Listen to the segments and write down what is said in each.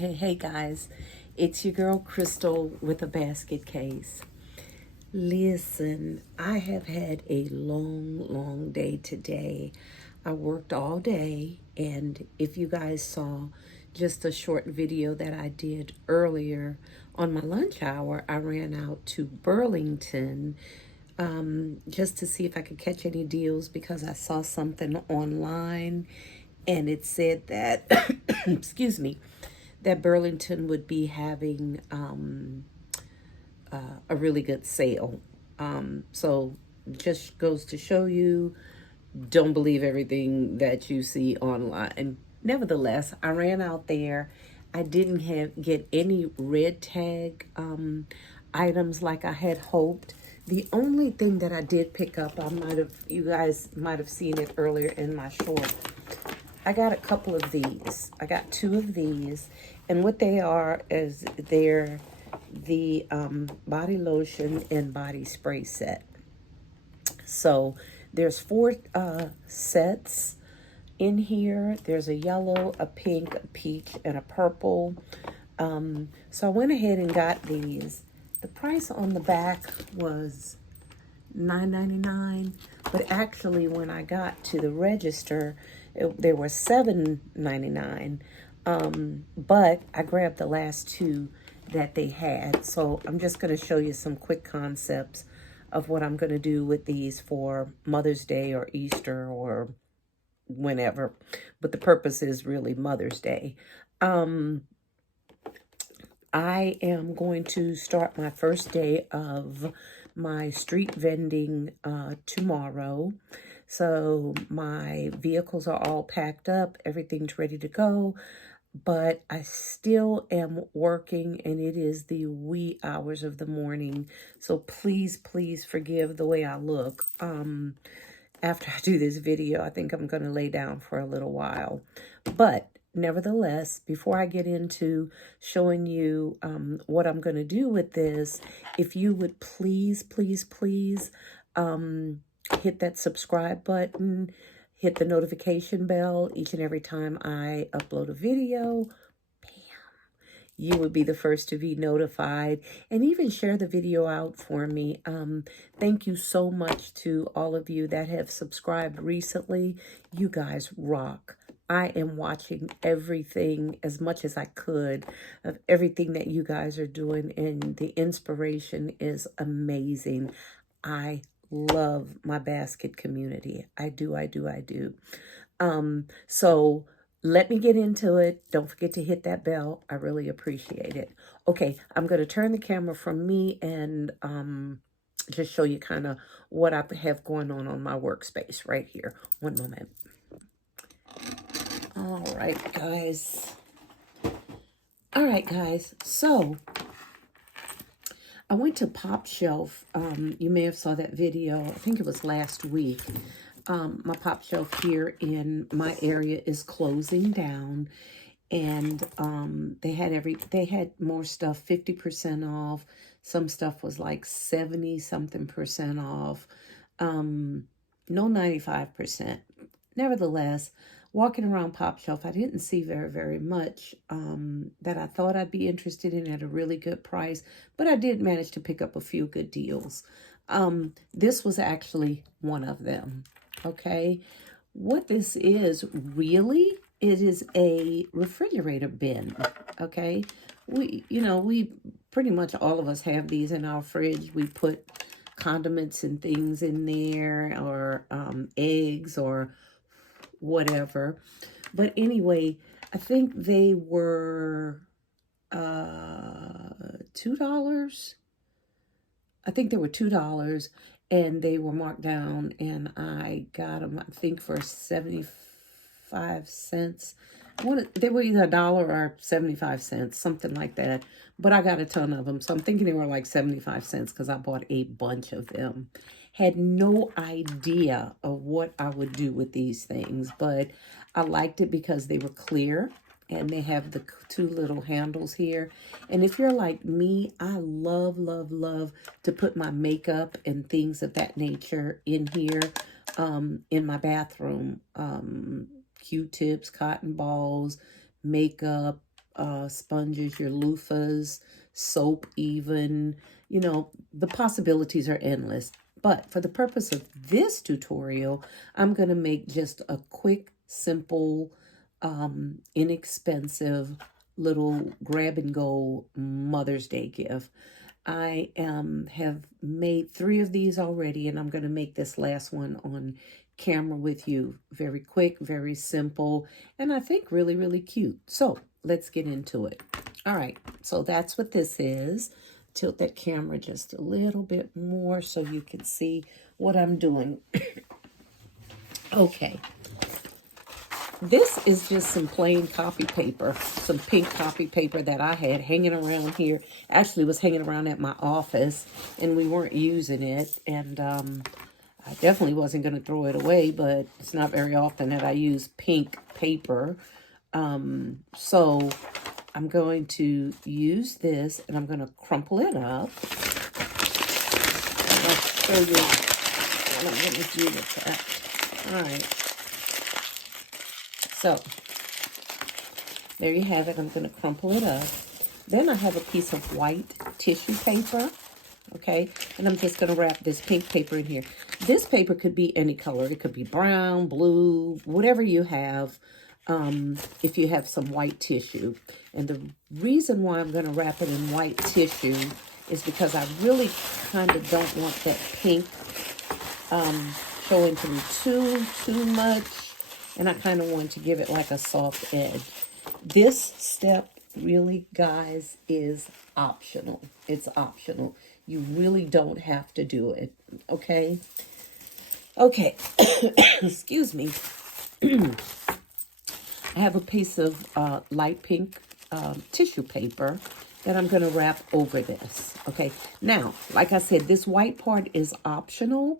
Hey guys, it's your girl Crystal with a basket case. Listen, I have had a long day today. I worked all day, and if you guys saw just a short video that I did earlier on my lunch hour, I ran out to Burlington just to see if I could catch any deals because I saw something online and it said that, excuse me, that Burlington would be having a really good sale. So just goes to show you, don't believe everything that you see online. Nevertheless, I ran out there. I didn't get any red tag items like I had hoped. The only thing that I did pick up, you guys might have seen it earlier in my short. I got a couple of these. I got two of these, and what they are is they're the body lotion and body spray set. So there's four sets in here. There's a yellow, a pink, a peach, and a purple. So I went ahead and got these. The price on the back was $9.99, but actually when I got to the register, they were $7.99. But I grabbed the last two that they had. So I'm just going to show you some quick concepts of what I'm going to do with these for Mother's Day or Easter or whenever. But the purpose is really Mother's Day. I am going to start my first day of my street vending tomorrow. So my vehicles are all packed up, everything's ready to go, but I still am working and it is the wee hours of the morning. So please forgive the way I look. After I do this video, I think I'm going to lay down for a little while. But nevertheless, before I get into showing you what I'm going to do with this, if you would please hit that subscribe button, hit the notification bell each and every time I upload a video. You would be the first to be notified, and even share the video out for me. Thank you so much to all of you that have subscribed recently. You guys rock. I am watching everything as much as I could of everything that you guys are doing, and the inspiration is amazing. I love my basket community. I do. So let me get into it. Don't forget to hit that bell. I really appreciate it. Okay, I'm going to turn the camera from me and just show you kind of what I have going on my workspace right here. One moment. All right, guys. So I went to Pop Shelf. You may have saw that video. I think it was last week. My Pop Shelf here in my area is closing down, and they had more stuff 50% off. Some stuff was like 70 something percent off. No 95%. Nevertheless, walking around Pop Shelf, I didn't see very much that I thought I'd be interested in at a really good price, but I did manage to pick up a few good deals. This was actually one of them. Okay, what this is really, it is a refrigerator bin. Okay, we pretty much all of us have these in our fridge. We put condiments and things in there, or eggs or whatever. But anyway, I think they were $2. I think they were $2, and they were marked down, and I got them, I think, for 75 cents. They were either $1 or 75 cents, something like that. But I got a ton of them, so I'm thinking they were like 75 cents because I bought a bunch of them. Had no idea of what I would do with these things, but I liked it because they were clear. And they have the two little handles here. And if you're like me, I love to put my makeup and things of that nature in here, in my bathroom. Q-tips, cotton balls, makeup, sponges, your loofahs, soap even. You know, the possibilities are endless. But for the purpose of this tutorial, I'm going to make just a quick, simple, inexpensive little grab and go Mother's Day gift. I have made 3 of these already, and I'm going to make this last one on camera with you. Very quick, very simple, and I think really, really cute. So let's get into it. All right, so that's what this is. Tilt that camera just a little bit more so you can see what I'm doing. Okay. This is just some plain copy paper, some pink copy paper that I had hanging around here. Actually, it was hanging around at my office, and we weren't using it. And I definitely wasn't going to throw it away, but it's not very often that I use pink paper. So I'm going to use this, and I'm going to crumple it up. I'll show you what I'm going to do with that. All right. So, there you have it. I'm going to crumple it up. Then I have a piece of white tissue paper, okay? And I'm just going to wrap this pink paper in here. This paper could be any color. It could be brown, blue, whatever you have, if you have some white tissue. And the reason why I'm going to wrap it in white tissue is because I really kind of don't want that pink showing through too much. And I kind of want to give it like a soft edge. This step really, guys, is optional. It's optional. You really don't have to do it, okay? Okay, excuse me. I have a piece of light pink tissue paper that I'm going to wrap over this, okay? Now, like I said, this white part is optional.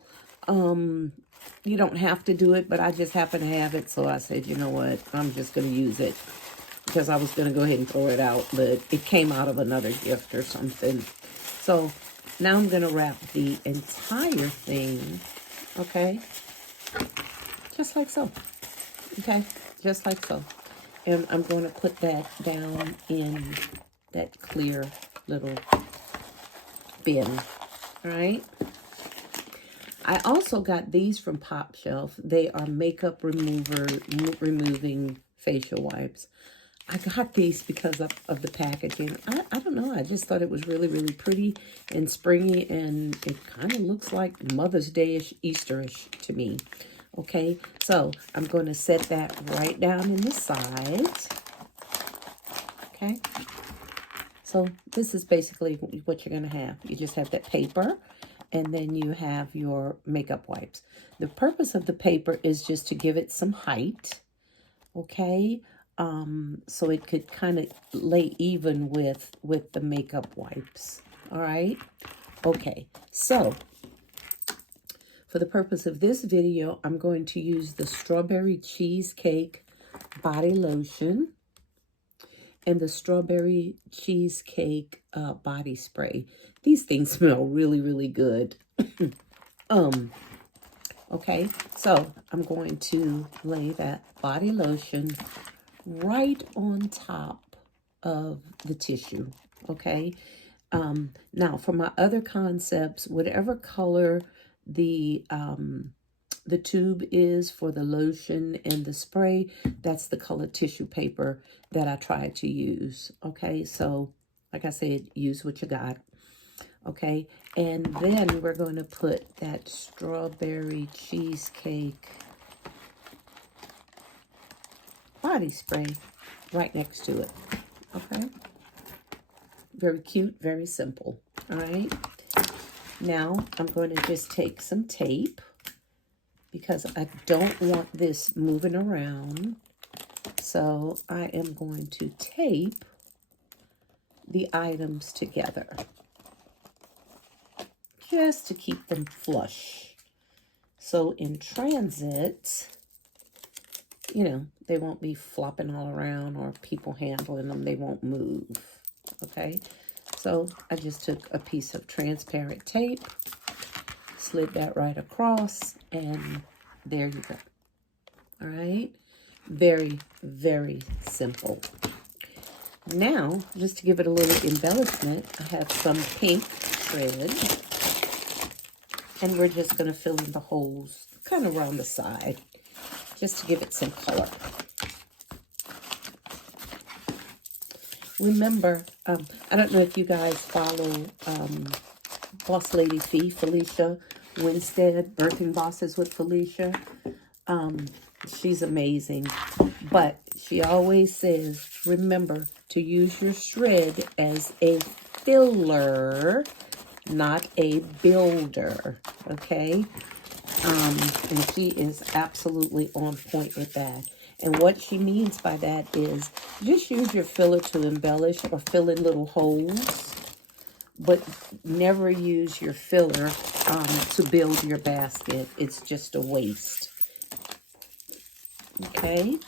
You don't have to do it, but I just happen to have it, so I said, you know what, I'm just going to use it, because I was going to go ahead and throw it out, but it came out of another gift or something. So now I'm going to wrap the entire thing, okay, just like so, okay, just like so. And I'm going to put that down in that clear little bin, all right? I also got these from Pop Shelf. They are makeup removing facial wipes. I got these because of the packaging. I don't know. I just thought it was really, really pretty and springy, and it kind of looks like Mother's Day-ish, Easter-ish to me. Okay, so I'm going to set that right down in the side. Okay, so this is basically what you're going to have. You just have that paper, and then you have your makeup wipes. The purpose of the paper is just to give it some height, okay? So it could kind of lay even with the makeup wipes, all right? Okay, so for the purpose of this video, I'm going to use the Strawberry Cheesecake Body Lotion and the Strawberry Cheesecake Body Spray. These things smell really, really good. Okay, so I'm going to lay that body lotion right on top of the tissue, okay? Now, for my other concepts, whatever color the tube is for the lotion and the spray, that's the color tissue paper that I tried to use, okay? So, like I said, use what you got, okay? And then we're going to put that Strawberry Cheesecake body spray right next to it, okay? Very cute, very simple, all right? Now, I'm going to just take some tape because I don't want this moving around. So I am going to tape the items together just to keep them flush. So in transit, you know, they won't be flopping all around, or people handling them, they won't move, okay? So I just took a piece of transparent tape, slid that right across, and there you go. All right, very, very simple. Now, just to give it a little embellishment, I have some pink thread. And we're just going to fill in the holes kind of around the side, just to give it some color. Remember, I don't know if you guys follow Boss Lady Fee, Felicia Winstead, Birthing Bosses with Felicia. She's amazing. But she always says, remember to use your shred as a filler, not a builder, okay? And she is absolutely on point with that. And what she means by that is just use your filler to embellish or fill in little holes, but never use your filler to build your basket. It's just a waste. Okay?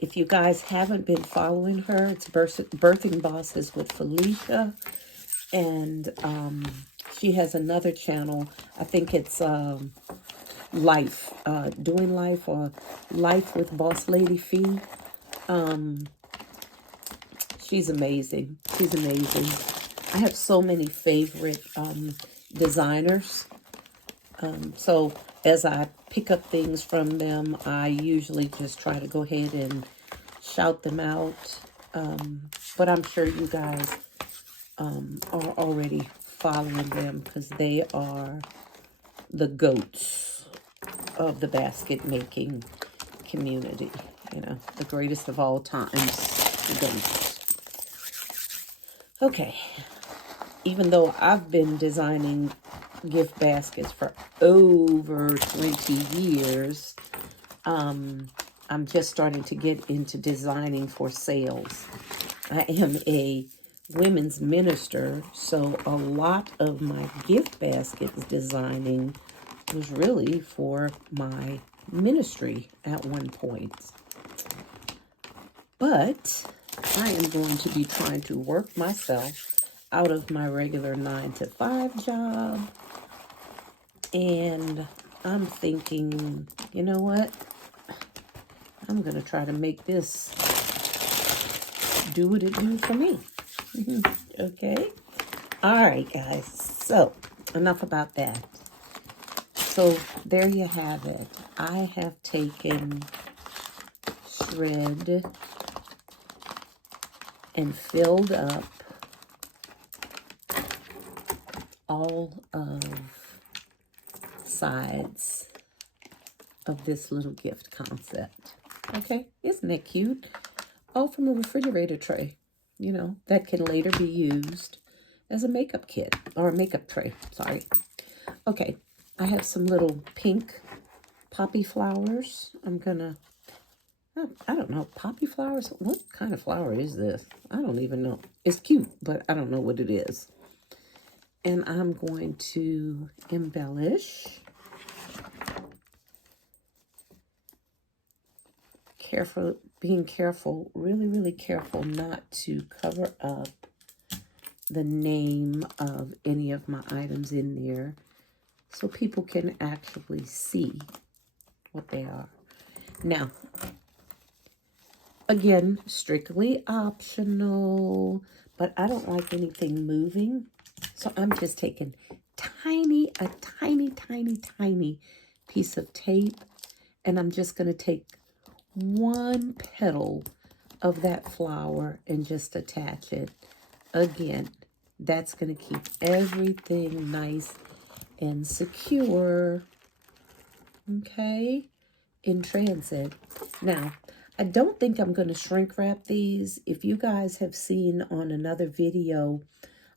If you guys haven't been following her, it's Birthing Bosses with Felicia. And she has another channel. I think it's Life, Doing Life, or Life with Boss Lady Fee. She's amazing. She's amazing. I have so many favorite designers. So as I pick up things from them, I usually just try to go ahead and shout them out. But I'm sure you guys are already following them because they are the goats of the basket making community. You know, the greatest of all times, the goats. Okay, even though I've been designing gift baskets for over 20 years, I'm just starting to get into designing for sales. I am a women's minister, so a lot of my gift baskets designing was really for my ministry at one point. But I am going to be trying to work myself out of my regular 9-to-5 job. And I'm thinking, you know what? I'm going to try to make this do what it do for me. Okay? All right, guys. So, enough about that. So, there you have it. I have taken shred and filled up all of sides of this little gift concept. Okay, isn't that cute? All from a refrigerator tray, you know, that can later be used as a makeup kit or a makeup tray, sorry. Okay, I have some little pink poppy flowers. I'm gonna, I don't know, poppy flowers? What kind of flower is this? I don't even know. It's cute, but I don't know what it is. And I'm going to embellish. Careful, being careful, really, really careful not to cover up the name of any of my items in there so people can actually see what they are. Now, again, strictly optional, but I don't like anything moving. So I'm just taking a tiny, tiny piece of tape, and I'm just going to take one petal of that flower and just attach it. Again, that's going to keep everything nice and secure, okay, in transit. Now, I don't think I'm going to shrink wrap these. If you guys have seen on another video,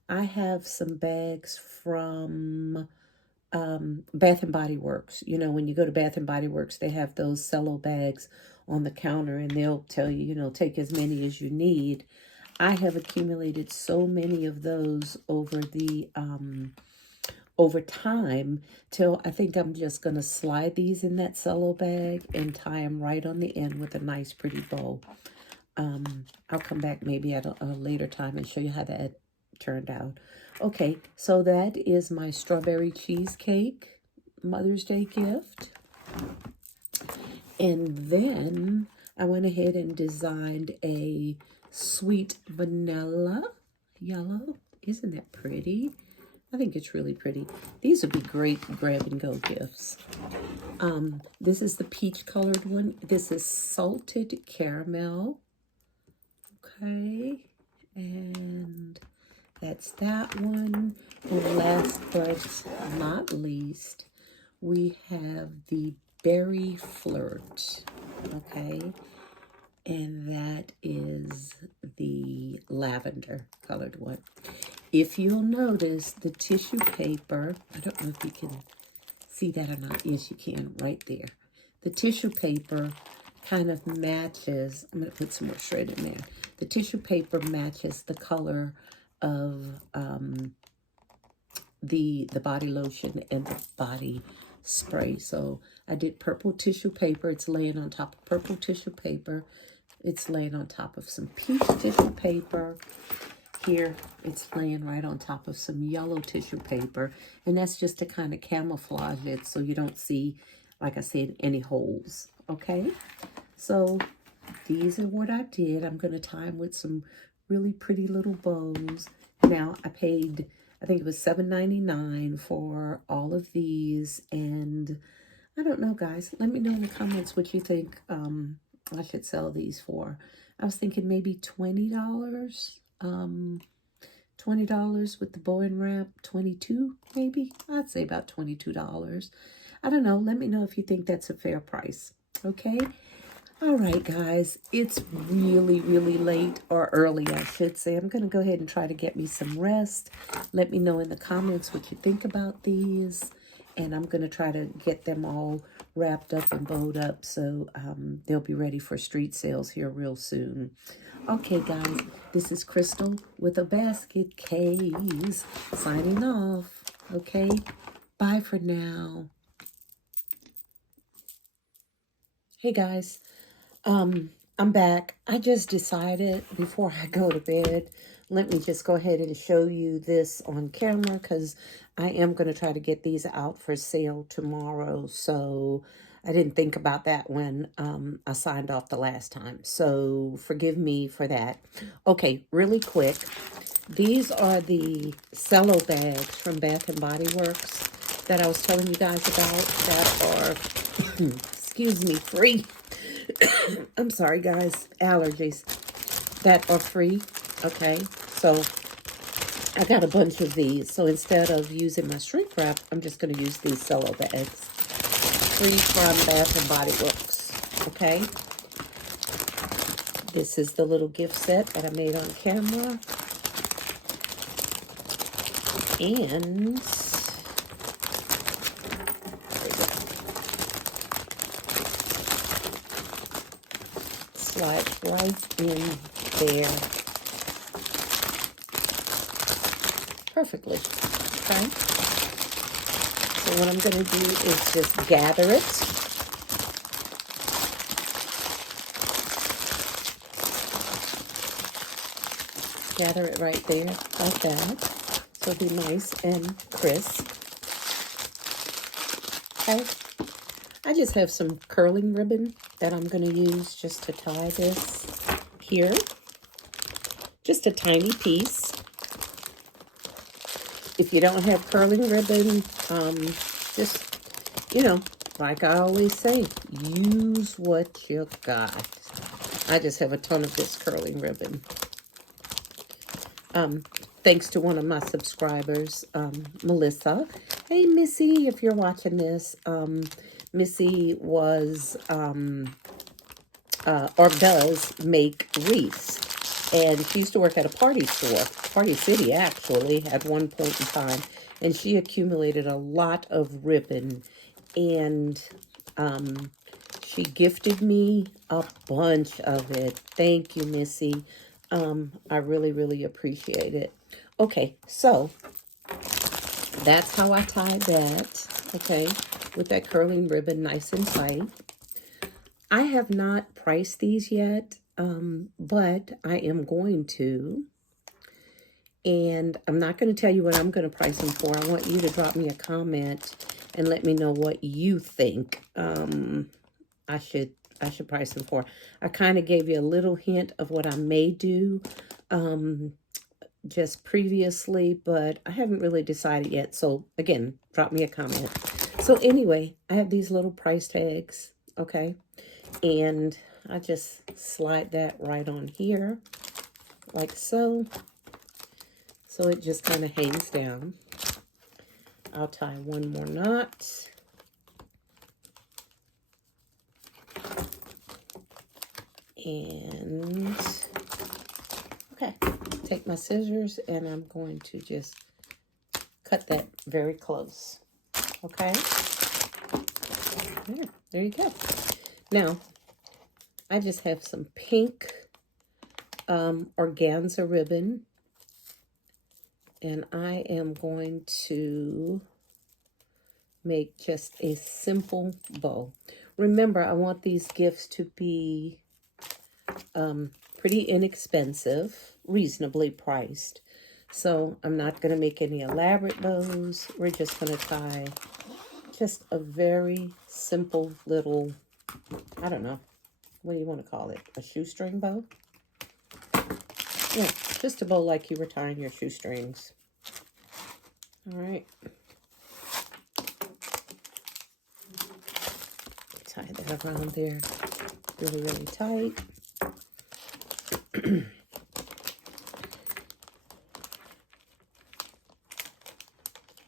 I have some bags from Bath and Body Works. You know, when you go to Bath and Body Works, they have those cello bags on the counter, and they'll tell you, you know, take as many as you need. I have accumulated so many of those over the over time till I think I'm just going to slide these in that cello bag and tie them right on the end with a nice pretty bow. I'll come back maybe at a later time and show you how that turned out. Okay, so that is my strawberry cheesecake Mother's Day gift. And then I went ahead and designed a Sweet Vanilla Yellow. Isn't that pretty? I think it's really pretty. These would be great grab-and-go gifts. This is the peach colored one. This is Salted Caramel. Okay. And that's that one. And last but not least, we have the Berry Flirt. Okay. And that is the lavender colored one. If you'll notice, the tissue paper, I don't know if you can see that or not. Yes, you can, right there. The tissue paper kind of matches, I'm going to put some more shred in there. The tissue paper matches the color of the body lotion and the body spray. So I did purple tissue paper. It's laying on top of purple tissue paper. It's laying on top of some peach tissue paper. Here, it's laying right on top of some yellow tissue paper. And that's just to kind of camouflage it so you don't see, like I said, any holes. Okay? So these are what I did. I'm going to tie them with some really pretty little bows. Now, I paid, I think it was $7.99 for all of these. And I don't know, guys. Let me know in the comments what you think I should sell these for. I was thinking maybe $20. $20 with the bow and wrap, $22 maybe. I'd say about $22. I don't know. Let me know if you think that's a fair price. Okay. All right, guys. It's really, really late, or early, I should say. I'm going to go ahead and try to get me some rest. Let me know in the comments what you think about these. And I'm going to try to get them all wrapped up and bowed up so they'll be ready for street sales here real soon. Okay, guys, this is Crystal with a basket case signing off. Okay, bye for now. Hey, guys, I'm back. I just decided before I go to bed, let me just go ahead and show you this on camera because I am going to try to get these out for sale tomorrow. So I didn't think about that when I signed off the last time. So forgive me for that. Okay, really quick. These are the cello bags from Bath and Body Works that I was telling you guys about that are, excuse me, free. I'm sorry, guys, allergies that are free. Okay, so I got a bunch of these. So instead of using my shrink wrap, I'm just going to use these cello bags. Free from Bath and Body Works. Okay, this is the little gift set that I made on camera. And slide right in there perfectly. Okay, so what I'm going to do is just gather it. Gather it right there like that. So it'll be nice and crisp. Okay, I just have some curling ribbon that I'm going to use just to tie this here. Just a tiny piece. If you don't have curling ribbon, just, you know, like I always say, use what you got. I just have a ton of this curling ribbon. Thanks to one of my subscribers, Melissa. Hey, Missy, if you're watching this, Missy was, or does make wreaths. And she used to work at a party store, Party City, actually, at one point in time. And she accumulated a lot of ribbon. And she gifted me a bunch of it. Thank you, Missy. I really, really appreciate it. Okay, so that's how I tie that, okay, with that curling ribbon nice and tight. I have not priced these yet, but I am going to. And I'm not going to tell you what I'm going to price them for. I want you to drop me a comment and let me know what you think I should I should price them for. I kind of gave you a little hint of what I may do just previously, but I haven't really decided yet. So again, drop me a comment. So anyway, I have these little price tags, okay? And I just slide that right on here, like so. So it just kind of hangs down. I'll tie one more knot. And, okay, take my scissors and I'm going to just cut that very close, okay? There you go. Now, I just have some pink organza ribbon, and I am going to make just a simple bow. Remember, I want these gifts to be pretty inexpensive, reasonably priced. So I'm not going to make any elaborate bows. We're just going to tie just a very simple little, I don't know, what do you want to call it? A shoestring bow? Yeah, just a bow like you were tying your shoestrings. All right. Tie that around there really, really tight.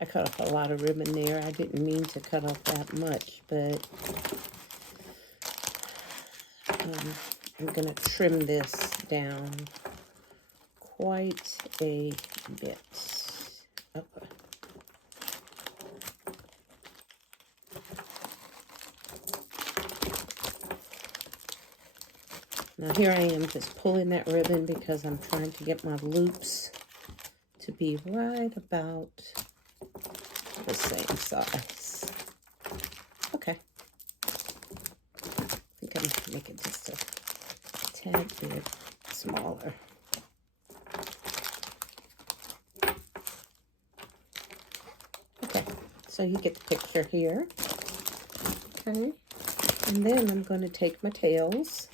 I cut off a lot of ribbon there. I didn't mean to cut off that much, but I'm going to trim this down quite a bit. Okay. Now here I am just pulling that ribbon because I'm trying to get my loops to be right about the same size. Okay. I think I'm going to make it just a tad bit smaller. Okay, so you get the picture here. Okay, and then I'm going to take my tails.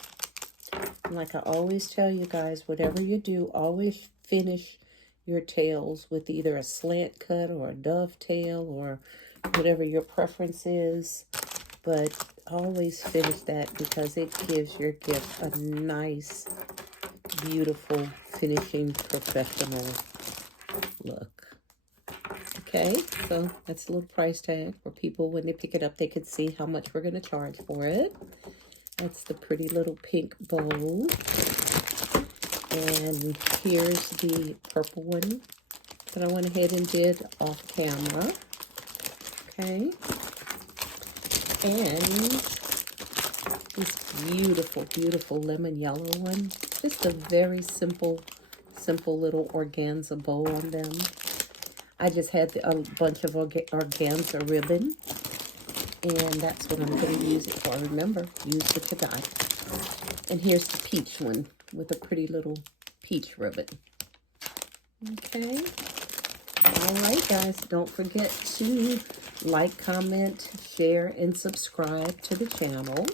And like I always tell you guys, whatever you do, always finish your tails with either a slant cut or a dovetail or whatever your preference is. But always finish that because it gives your gift a nice, beautiful, finishing, professional look. Okay, so that's a little price tag for people when they pick it up, they can see how much we're going to charge for it. That's the pretty little pink bow. And here's the purple one that I went ahead and did off camera. Okay. And this beautiful, beautiful lemon yellow one. Just a very simple little organza bow on them. I just had a bunch of organza ribbon. And that's what I'm going to use it for. Remember, use what you got. And here's the peach one with a pretty little peach ribbon. Okay. All right, guys. Don't forget to like, comment, share, and subscribe to the channel.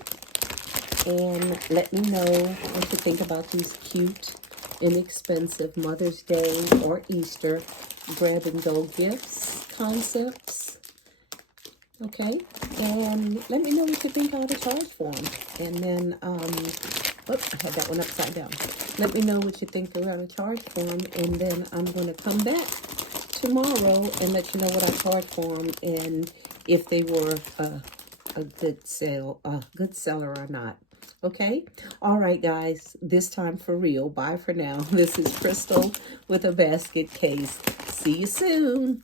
And let me know what you think about these cute, inexpensive Mother's Day or Easter grab-and-go gifts concepts. Okay, and let me know what you think I ought to charge for them. And then, I had that one upside down. Let me know what you think I ought to charge for them, and then I'm going to come back tomorrow and let you know what I charge for them, and if they were a good seller or not. Okay, all right, guys. This time for real. Bye for now. This is Crystal with a basket case. See you soon.